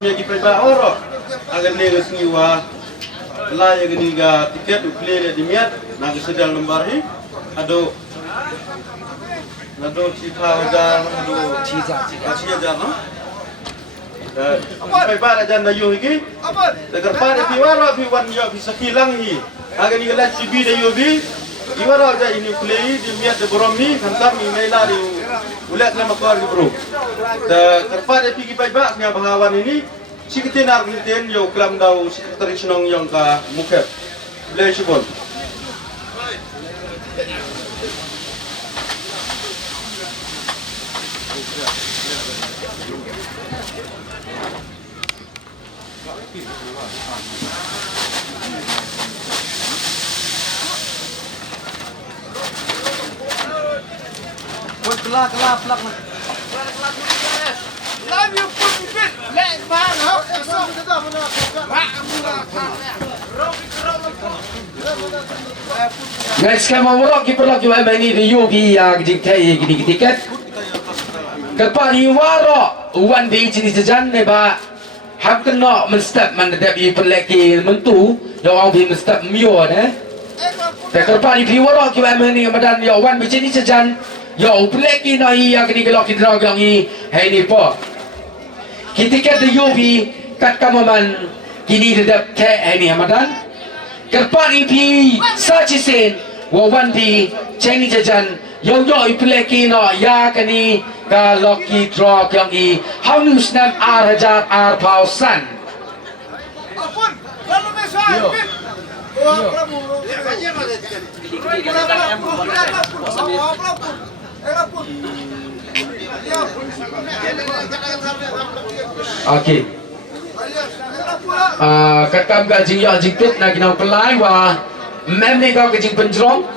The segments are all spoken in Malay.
Yagi paiba oro agar lega singiwa la yagi niga tiket uklele dimiat naga sedal lembarhi ado cita wajar ado cia no paiba aja na yo higi agar pada piwara piwan yo bisa hilang hi agar niga la cibi da yo bi iwara aja ini uklele dimiat de boromi kantar mi maila di ulat lama keluar bro terpada pigi paiba nya bahawan ini Sikitin argumentin yo klam daw sekretary sinong yang ka muket. Bilay sibon. Kelak Love you, put fit. Let man help Guys, kamu murah kita lagi main ini Yubi yang jingkai gini tiket. Kepani waro wan di sini sejan ne ba. Hak kena menstep mandap i perleki mentu, yang orang bi menstep mio ne. Tapi kepani pi waro kita main ini madan yang wan di sini sejan, yang perleki nahi yang gini kalau kita lagi hai ni po. Kita kata Yubi kat kamaman kini dedap ke ini Ramadan. Kerpan ipi saci sen wawan di ceni jajan yo ipeleki no ya kani ka lucky draw yang i hanus nam arhajar arpausan. Apun, lalu mesai. Okey. Kakam gajing ya jiktit nak kinau pelai wa mem ni kau gajing penjerong.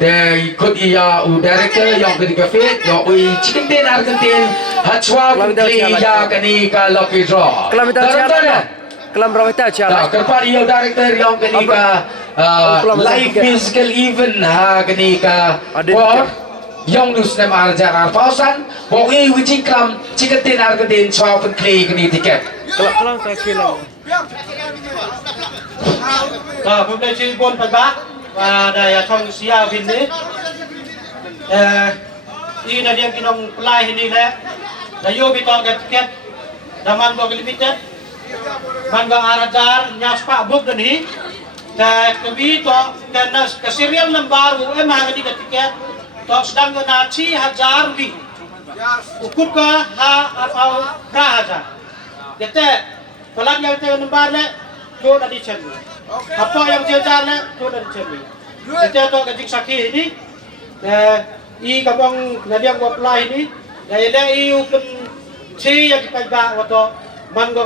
They ikut ia director yang ketiga fit, yang chicken tin Argentin, hachwa kli ya kani ka lucky draw. Kelam berapa kita Tak, kerpan ia director yang ketiga live musical event ha kani ka war. Yang nus nam arjar arpausan, bogi wiji kelam chicken tin Argentin chwa kli kani tiket. Kelam tak kira.ผมได้ชื่อบนไปบ้าว่าได้ช่องเสียวินนี้นี่นาเดียงกินองปลายนี่แหละนายโยบิตองกับเก็ตดัมันก็ลิมิเต็ดมันก็อาราจารย์ยาสปะบุกกันนี้แต่กบีต่อแต่นัสกสิเรียลนัมบาร์เอ็มหางนี่กับเก็ตต่อสดังก็นาชี1,000 วิอุกุกะหาเอา1,000แต่พลังยังเตนัมบาร์เนี่ยโยนอดีตเช่นapa yang jajan na tu dan cemi. Kita tu kajik sakit ini, i kabang nadiang buat pelai ini, daya daya i upen si yang kita ba waktu man go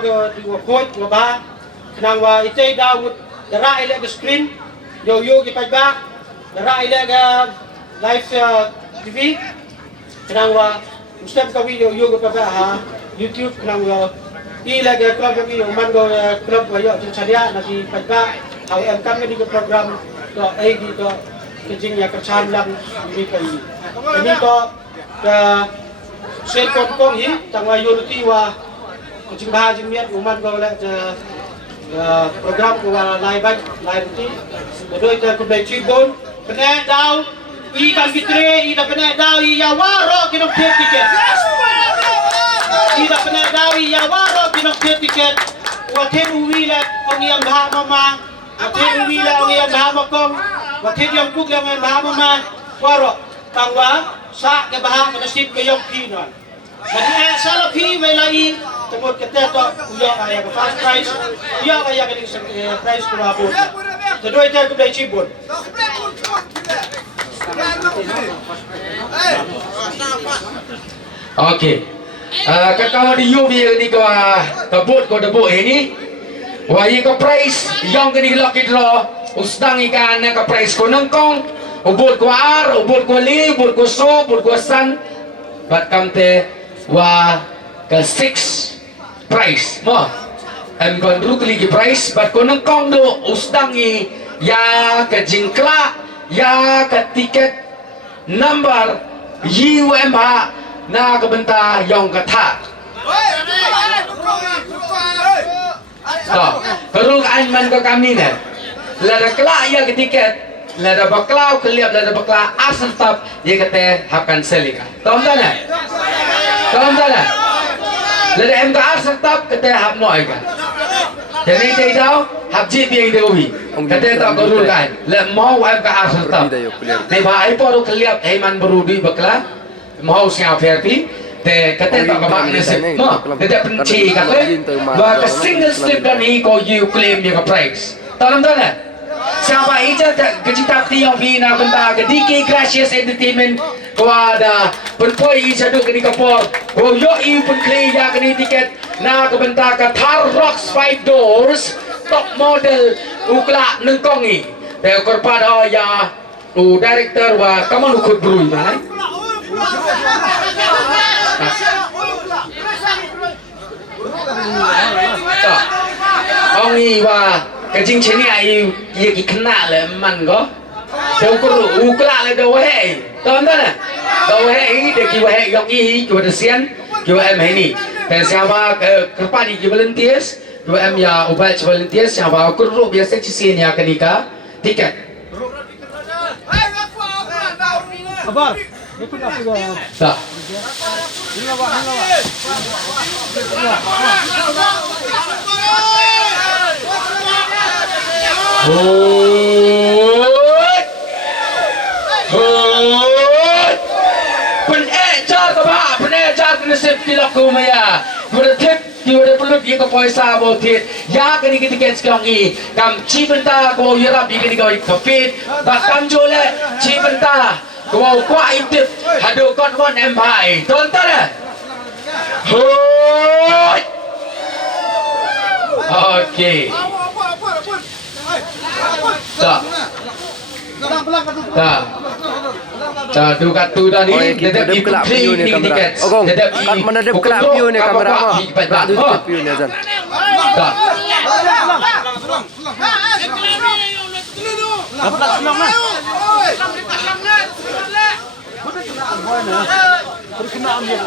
kuat go ba, kenang wa ite Daud darah ile ke screen, yo kita ba darah ile ke live TV, kenang wa mesti kawi yo ke ba ha YouTube kenang wa Ila ke klub yang ini, man go klub bayo ceria nasi pajak, hal yang kami di program to di to kejing ya kerjaan lang ini kali. Ini to ke share kong ini, tangwa unity wa kejing bahagia miat, man go le program wa live nanti. Kedua itu kedai cibon, kena daw, ikan fitre, ida kena daw, iya waro kita tiket. Ida kena dawi ya waro binok tiket waten uwila ang iyang bahamama waten uwila ang iyang bahamakong waten yung kuglang ang bahamama waro tangwa sa kabaham nasib kayong pinon jadi salah pi may lai tungkol kateto uyo kaya ka fast price uyo kaya ka ng price kumabot todo ito ay kublay chibon Okay. Kalau di Yubi ni kebut debut ini, wah ini ke price yang kini lucky draw, usdang ikan ke price ko nengkong, ubut ko ar, ubut ko li, ubut ko so, ubut ko san, bat kamte wah ke 6 price, mo, and kon rukli ki price, bat ko nengkong do usdang i ya ke jingkla, ya ke tiket number UMH na kabenta yang kata Tak. Kerung man ke kami ni. Lada kelak ya ke tiket. Lada baklau keliap lada baklau asal tap dia kata hakan selika. Tahu tak lah? Tahu tak lah? Lada MK asal tap kata hap noi kan. Jadi dia tahu hap jip yang dia ubi. Kata tak kerung kan. Le mau MK asal tap. Ni bahai poru keliap man berudi baklau. Mau siap happy. Te kata tak kemak nasib. No. Tidak penci kata. Bahawa single slip dan ni kau you claim dia ke price. Tahu tak lah? Siapa ija kecita tiang vina benda kediki Gracious Entertainment kuada penpoi ija duk di kapor oh yo iu pun kleja kini tiket na kebenta ka Thar Rocks 5 doors top model ukla nengkongi te korpada ya director wa kamu khud brui mai ông y và cái chính chế này y cái khăn nạ là mặn có đâu có đủ cái lạ là đâu hệ tóm đó nè đâu hệ để kêu hệ dọc y kêu được xiên kêu em hay nèแต่siapa kepada di volunteers kêu em ya ubat volunteers siapa aku ru biasa cisin ya kenika tiket Abar. tak Penejar nasib tidak kumaya. Kita tip, kita perlu dia ke poisa botit. Ya kini kita kes kangi. Kam cipenta kau yara bikin kau kafir. Bahkan jole cipenta kau kuat itu. Hadu kon empire. Tonton lah. Okay. Tak. Tak. Tak tu kat tu dah ni. Dedap di view ni kamera. Ogong. Kat mana dia kelak view ni kamera mah. Tak tu view ni Azan. Tak. Dapat senang mah. Kena ambil.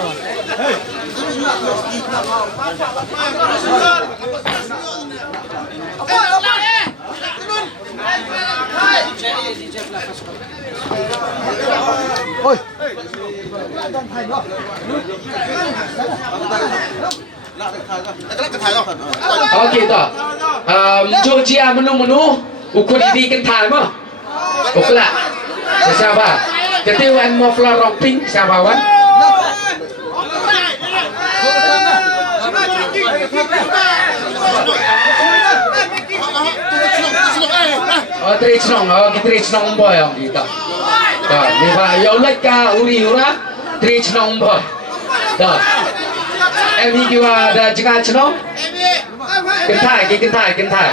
Oi. Okey tak. Georgia menu ukur ini kan thai mah. Oklah. Siapa? Ketua mau florong pink siapa wan? Oh, Trichnong, kita Trichnong boy yang kita. Dah, ni pak, yang lek ka uri ura, Trichnong boy. Dah, ini juga ada jengah Trichnong. Kentai.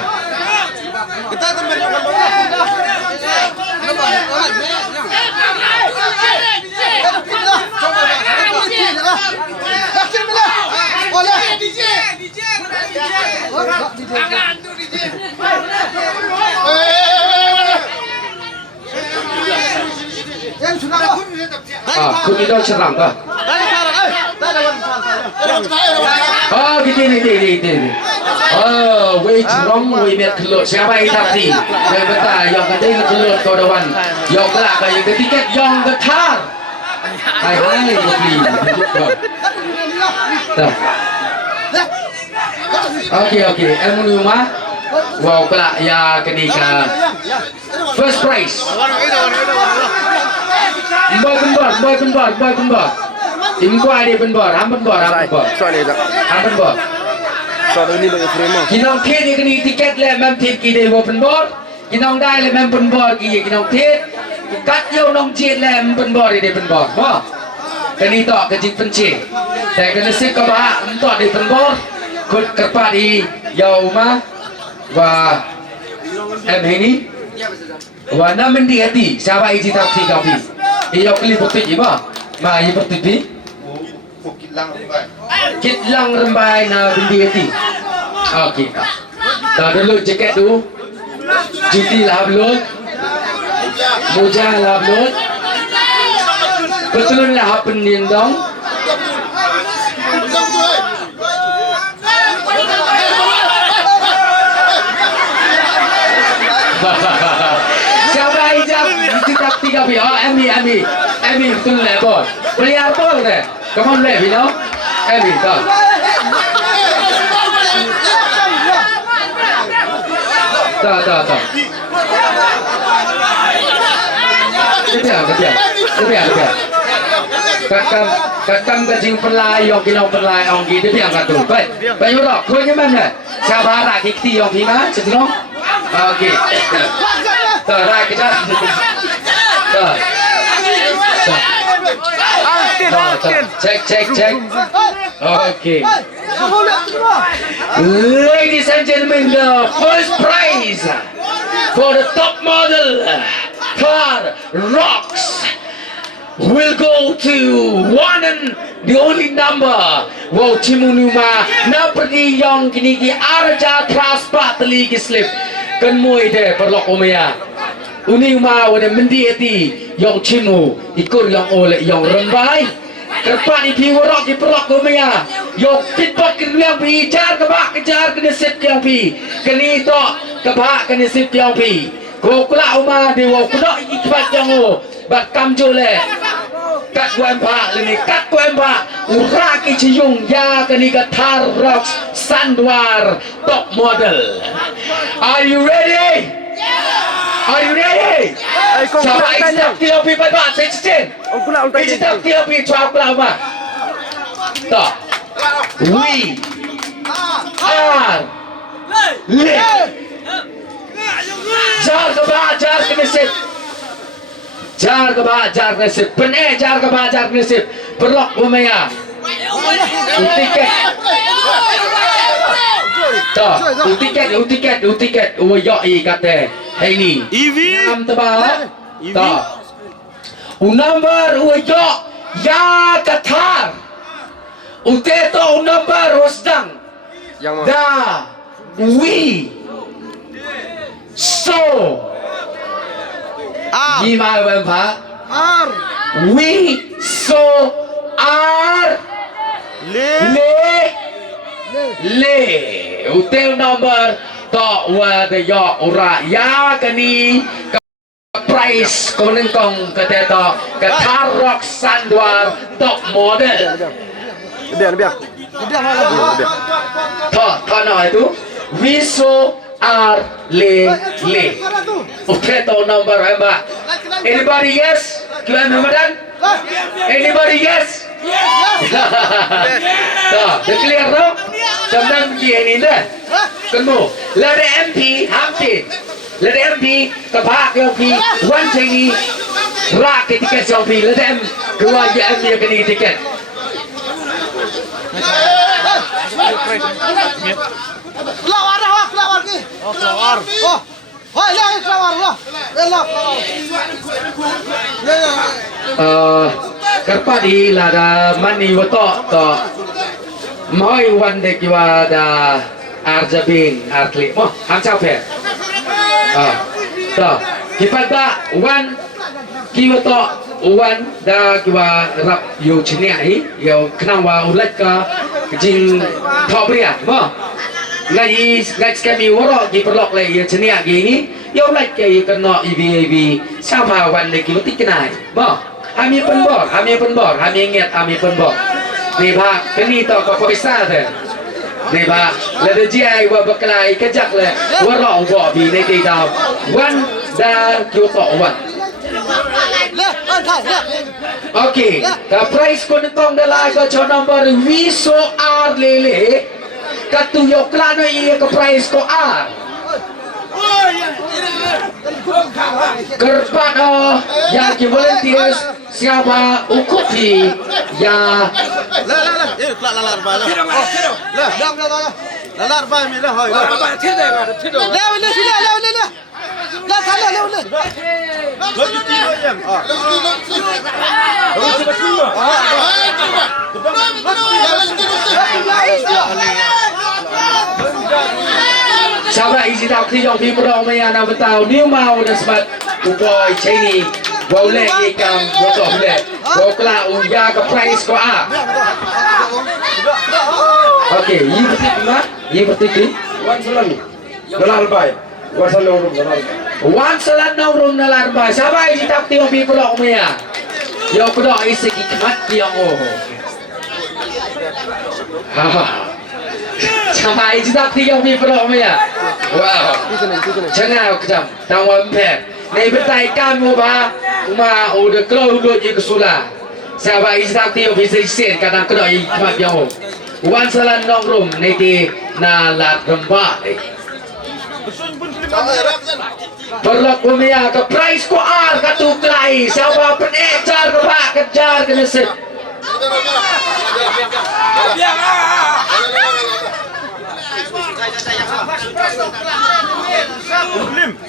Kita teman yang kun itu serang dah. Oh, gini. Oh, wei cerong, wei miat kelut. Siapa yang takti? Yang betul, yang ketiga kelut kau dawan. Yang kelak yang ketiga yang getar. Hai, beli. Dah. Okey. Ilmu rumah. Wow, kelak ya ketika first prize. Boy penbor. Imkuai dia penbor, ham penbor. Soal ni tak. Ham penbor. Soal ini bagi frame. Kinong thit ni kini tiket le mem thit ki dei wo penbor. Kinong dai le mem penbor ki kinong thit. Kat yo nong jit le mem penbor di penbor. Mo. Kini tok ke jit penci.แต่kena sik ka ba tok di penbor. Kut kerpa di yo ma. Wa em ini. Wa na mendi hati. Siapa iji tak ti kapi. Iyo kli putih ba. Ma i putih bi. Kit lang rembai na mendi hati. Okey. Dah dulu jaket tu. Juti lah belut. Moja lah belut. Betul lah hapen dong. Siapa hijab kita 3 pi. Oh, Emi betul lah bol. Pelihara bol deh. Come on deh, you know. Emi, tak. Tak. Kebiar. Kakam kacing pelai, yang kilau pelai, orang gitu biar kat tu. Baik, yurok, kau ni mana? Siapa harap kikti yang pina, cendong? Okey. Tak, rak kejap. Tak. Check. Okay. Ladies and gentlemen, the first prize for the top model car rocks will go to one and the only number. Wow, Chimunuma. Napergi yang kini ki arja transport teli ki slip. Kan mui de perlok omaya. Uni ma wada mendieti yang Chimu ikut yang oleh yang rembai. Kerpat di piwarok di perlok omaya. Yang pitbok yang pi jar kejar kena sip yang pi. Kini to kebak kena sip yang pi. Kau kelak oma dewa kuda ikat yang o. Bak kamjole. Kat kuan pak lini kat kuan pak uraki ciyung ya kani Tar Rocks Sandwar top model. Are you ready? Are you ready? Siapa ikut tiap pi pada saya cicin. Ikut tiap pi cuak lama. Tak. We are live. Jar kena sip. Jar kena sip. Benar jar kena sip. Perlok umaya. Utiket. Tak. Utiket. Uyoi kata. Hai ni. Nam tebal. Tak. Number uyoi. Ya Qatar. Uteto number Rosdang. Da. We. So. Gimana Bapak? We so are le hotel number tak wada ya ora ya kani price konengkong kata tak Tar Rocks Sandwar top model. Biar. Tak nak itu. We so are le. Okay, tahu number Mbak. Anybody yes? Tuan Ramadan? Anybody yes? Tak, dah clear tak? Jangan begini ni dah. Kamu, lada MP Hamtin. Lada MP kepak yang pi one Chinese rak tiket yang pi lada M keluar je MP yang kena tiket. Kelawar ke? Oh, kelawar. Oh, ya, kelawar lah. Kerpa di lada mani wato to moi wan de kiwa da arjabin artli mo ham chao phe to kipat ba wan kiwa to wan da kiwa rap yu chine ai yo knang wa ulak ka jing thobria mo ngai skami woro ki perlok le ye chine gini yo lak ke kena ibi sama wan de kiwa tikenai mo Ami penbor, ingat ami penbor. Ni pak, kini to kau bisa tu. Ni pak, lada jai wa berkelai kejak le, warok wa bi ni tidak. Wan dan kyoto wan. Okay, the price ko nitong dalai ko cho number wiso R lele. Katuyok lano iya ke price ko R. Kerpat yang ki volunteers siapa ukuti ya Lalar ba mi la hoy. Siapa isi tahu yang di Pulau Maya nak tahu new mau dan sebab boy Chinese boleh ikan botol boleh bokla uya ke price ko a. Okay, ini betul mana? Ini betul ni. $1 bay. $1 Wan salat nong rum nalar ba. Sabay jitak tiyo bi pelok mea. Yo kudo isi kikmat yang oh. Sabay jitak tiyo bi pelok mea. Wow. Jangan kejam. Tawon pet. Nei betai kamu ba. Uma udah kalau udah je kesula. Sabay jitak tiyo bi sen kadang kudo kikmat yang oh. Wan salat nong rum nei nalar rembak. Perlok pemia ke price ko ar katuklai siapa penejar ke pak kejar ke nasib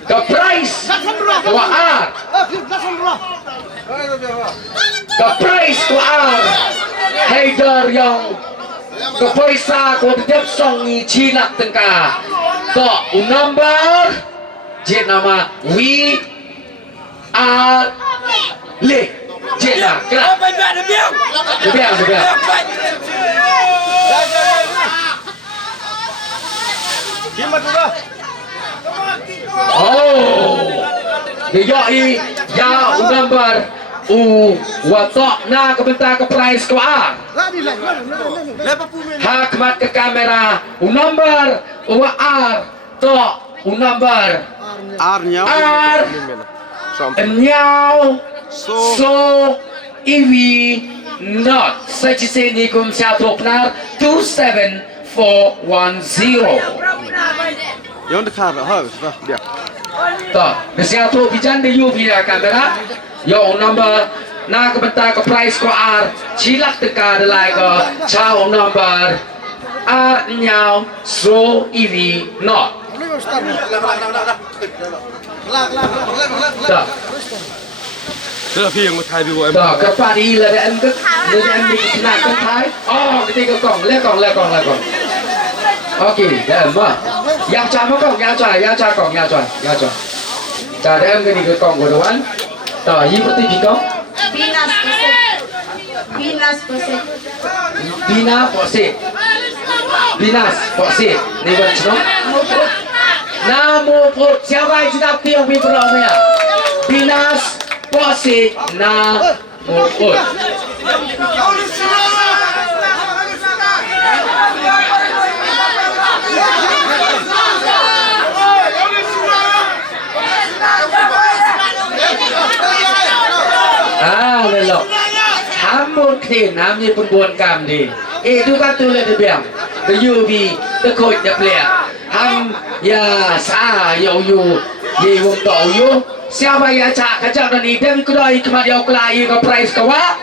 ke price ko ar ke price ko ar Haider yang ke paisa ko tiap songi cinak tengka to number je nama we are le je lah kelak debiang oh dia ya number watok na kebentar ke price ko hakmat ke kamera number ar to number R nyao so iwi not such as ini kum satu benar 27410 yang dekat harus dia toh satu bijan de yu via kamera yo number na kebentar ke price ko R cilak teka delai ke chao number R nyao so iwi not Đó phi yang Thái bị em. Đó các bạn đi là để em cứ làm cái Thái. Oh cái cái cổng lên cổng. Ok để em mà. Yang cha mà cổng yang cha cổng yang cha. Cha để em cái này cổng của đồ ăn. Đó gì có tí không? Binas Posit. Ni buat cuma. Namo Put siapa yang sedap tiang pi perang ya? Binas Posit Namo Put. Lelok. Hamun khin namanya pembuat kam di. Itu kan tulis di biang. The UV, the coach, the player. Ham ya sa yo ye wong to yo. Siapa ya cak kacak dan ni dem kedai kemat yo kelai ke price ke wa?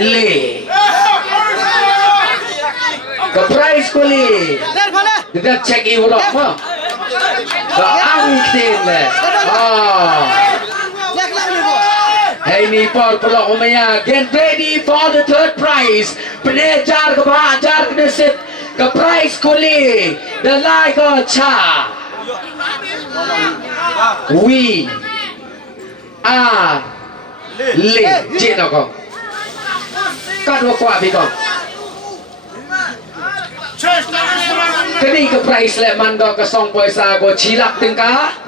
Le. Ke price ko le. Kita check i urok mo. Dah ang khin le. Hey ni Paul pelok umaya get ready for the third prize. Penejar ke bajar ke nasib ke prize kuli the like cha. We are le je no ko. Kat wa kwa bi ko. Kini ke prize le man go ke song poisa go chilak tingka.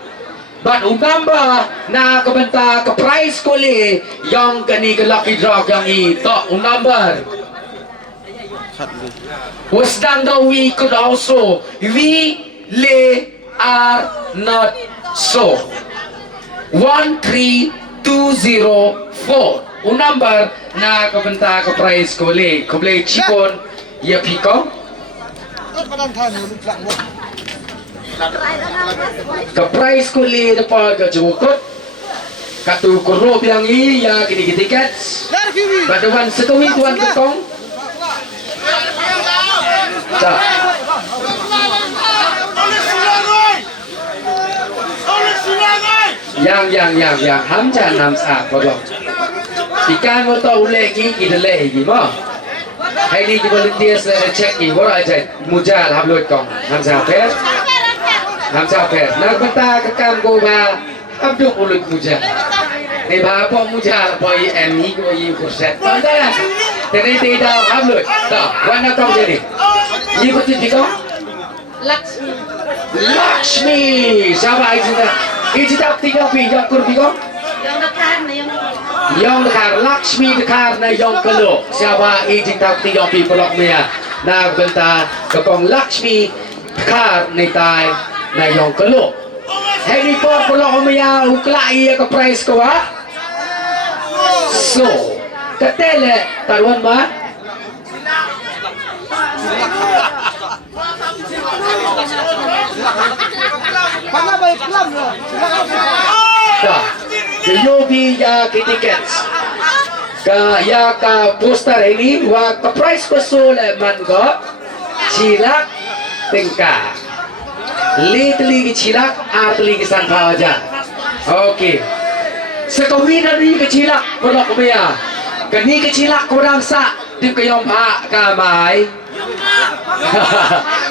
But number na kebentar ke prize kuli yang kini ke lucky draw yang itu number was done the we could also we are not so 13204 number na kebentar ke prize kuli kuli cikon ya piko ke price kuli depan ke cukup katu korup yang ini ya kini tiket baduan sekali tuan ketong tak yang hamjan namsa kodok ikan motor ulegi kita lagi mah hari ini kita lihat saya cek ini baru aja mujal hamlut kong hamsa pes Hamsa pet, nak benda kekam go ba, abduk ulut muja. Ni ba apa muja, boy MI go yi kurset. Tanda, tadi tidak ablut. Dah, warna kau jadi. Ini betul juga. Lakshmi, siapa itu dah? Ijitap tiga pi yang kurbigo. Yang dekar Lakshmi dekar na yang keluk. Siapa ijitap tiga pi pelok mea. Na benta kepong Lakshmi dekar na tay na yang keluk. Hei po pelok mea uklai ke price ko ha. So, katele taruan ba? Yobi ya tickets ka ya ka poster ini wa ka price ko sole man go cilak tingka litli ki cilak atli ki san aja. Oke sekawina ni ki cilak pelok mea kani ki cilak kurang sa di kayong pa kamay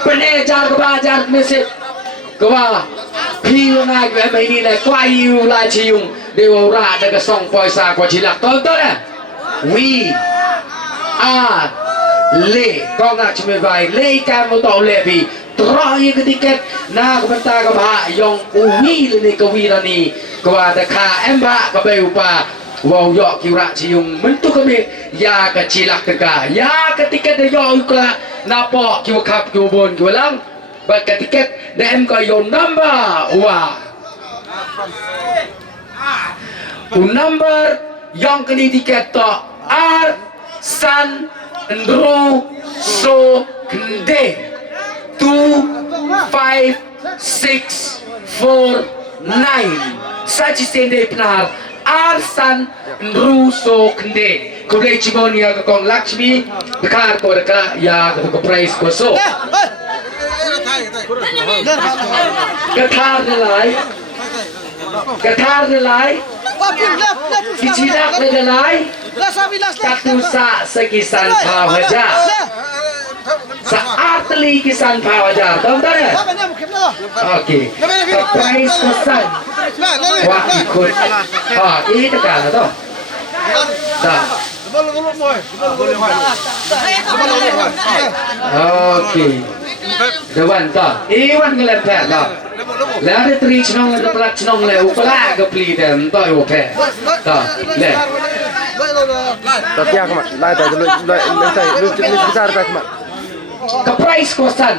penejar kebajar mesip kewa piu ngai ke mai ni le kwai yu la chiung dewa ra da ka song poi sa kwa chilak tol tol eh we are le kong nak chme vai le ka mo to le pi tro yi ke tiket na ka banta ka ba yong uwi le ni ka wi ra ni kwa da kha em ba ka be upa wow yo ki ra chiung mentu ka me ya ka chilak ka ya ka tiket de yo ka na po ki wa khap ki bon ki lang but ka tiket na em ko your number wa number yang kini tiket to R San Ndro So Kende 25649 saji sende penar R San Ndro So Kende kudai cibon ya kong Lakshmi dekar ko dekar ya ko price ko so Kathar nilai Kicilak nilai Katusa sekisan pawaja Sa atli kisan pawaja Tonton ya? Oke Price kosan Wah ikut Oh ini tekan atau? Dah Oke Dewan ta Iwan ngelepet lah Lah ada tri cenong ada pelat cenong le upala ke pli dem ta yo pe ta le Tapi aku mat, lai tak lu besar tak mat. Ke price kosan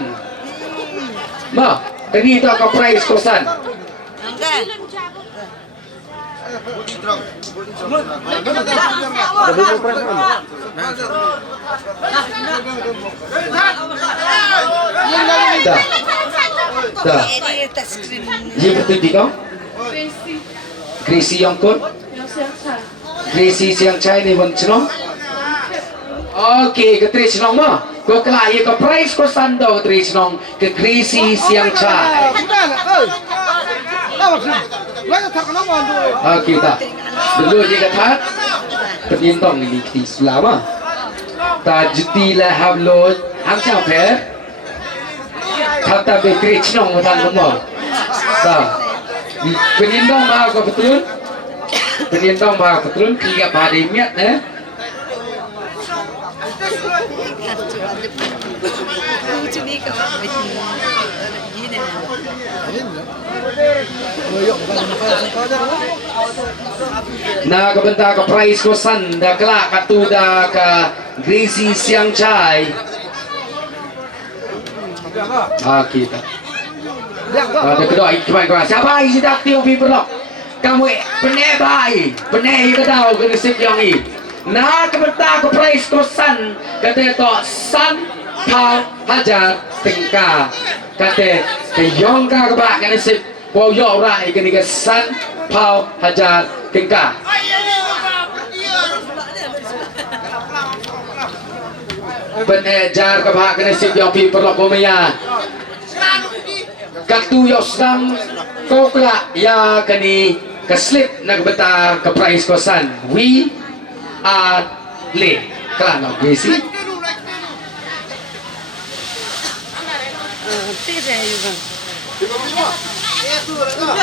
Ma tadi tu ke price kosan Dah Dah Dia betul di kau Gracie yang kot Gracie siang cai ni wan cenong Okey, ke tri cenong ma Kau kelak ia ke price ko sando ke tri cenong Ke Gracie siang cai Okey tak Dulu je kata Penyintong ini kita selama Ta juti lah hablo Hang siang per Kata bekri cenong matan semua Ta Penyintong bah kau betul Penyintong bah betul Kia pada miat Na kebentar ke price kosan dah kelak katu dah ke Gracie siang cai kita ada kedua ikhwan kau siapa isi dak tiup perlok kamu penebai penei ke tahu ke nasib yang ini na kebentar ke price kosan kata to san pau hajar tingka kata ke yong ka bak ke nasib pau yo rai ke ni ke san pau hajar tingka penejar ke bak ke nasib yang perlok komaya katu yo sedang kau kelak ya kini keslip nak beta ke price kosan we are late kelak nak besi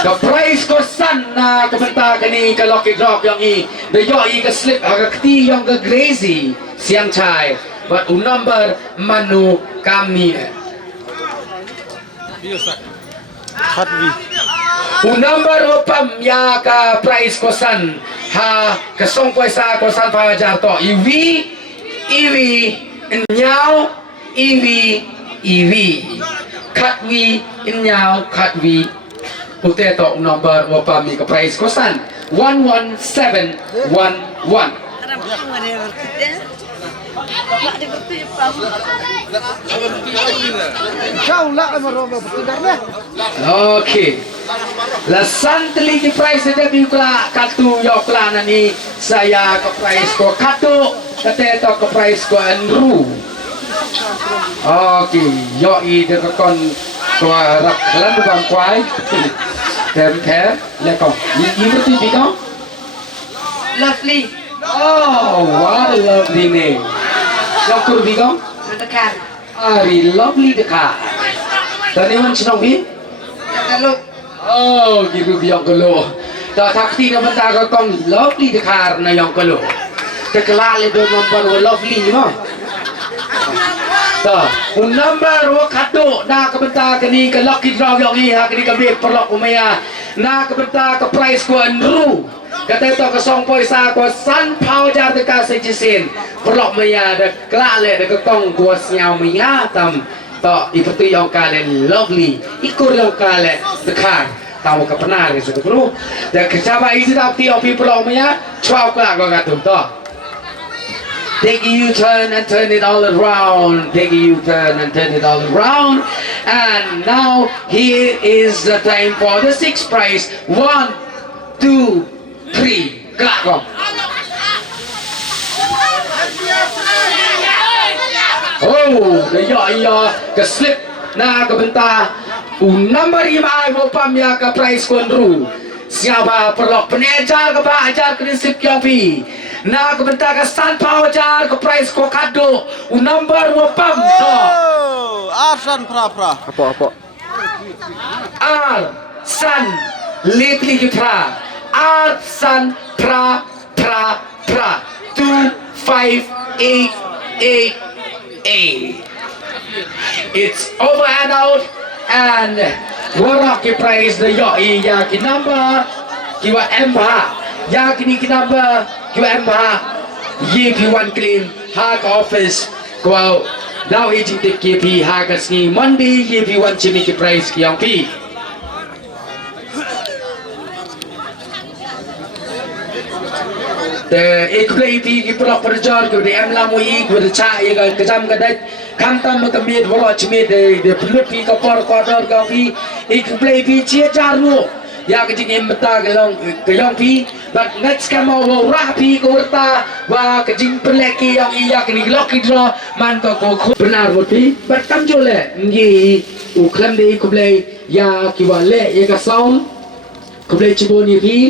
ke price kosan na ke beta kini ke lucky drop yang i the yo i ke slip aga keti yang ke Gracie siang cai but number manu kami Hat vi. number opam ya ka price kosan ha kasong kuasa kosan pawajar to iwi nyao iwi katwi nyao katwi ute to number opam ni ka price kosan 11711 Kau lah meroboh bertindarnya. Okay. La santli di price ada bikla katu yokla nani saya ke price ko katu kate to ke price ko enru. Okay, yo I de kon ko rak lan bang kwai. Tem le ko. Ni berarti bikau? Lovely. Oh, what a lovely name. Yang kur bikau? Dekat. Ari lovely dekat. Tadi man senang bi? Kalau Oh, gitu yang kelo. Tak takti na benda ka kong lovely dekar na yang kelo. Tekelale do number lovely no. Ta, un number wo kado na ka benda kani ka lucky draw yang ni ha kani ka be perlok umaya. Na ka benda ka price ko andru. Kata to ka song poisa ko san pau jar de ka se jisin. Perlok maya de kelale de ka kong ko siao maya tam. To iputi yang kale lovely ikur yang kale dekar tahu ke pernah ke suku bro dan kecaba isi tapi orang people omnya 12 o'clock kau kata to take a U-turn and turn it all around take a U-turn and turn it all around and now here is the time for the sixth prize 1 2 3 kelak kau. Oh, iya ke slip na ke benta number 5 opam ya ke price konru siapa perlu penejar ke ajar ke slip kiopi na ke benta ke san ajar ke price ko kado number opam to Arsan pra. Apa? ar san litli pra ar san pra 25888 it's over and out and warak ki price the yoi ya ki number ki wa emba ya ki ni ki number ki wa emba ye ki one clean hak office ko now aging the KP hak asni monday ye ki one chimi ki price ki yang pi ek play pi ki prok perjar ko de amla mo I ko de cha ye ga kajam ga dai kam tam ma kamit wala chime de plut pi ka por quarter ka pi ek play pi chia jar no ya ka jing mata ga long pi but next kam o ra pi ko ta wa ka jing perleki yang iya ka ni lock draw man ko benar mo pi but kam jole ngi u klam de ko play ya ki wa le ye ka sound ko play chiboni pi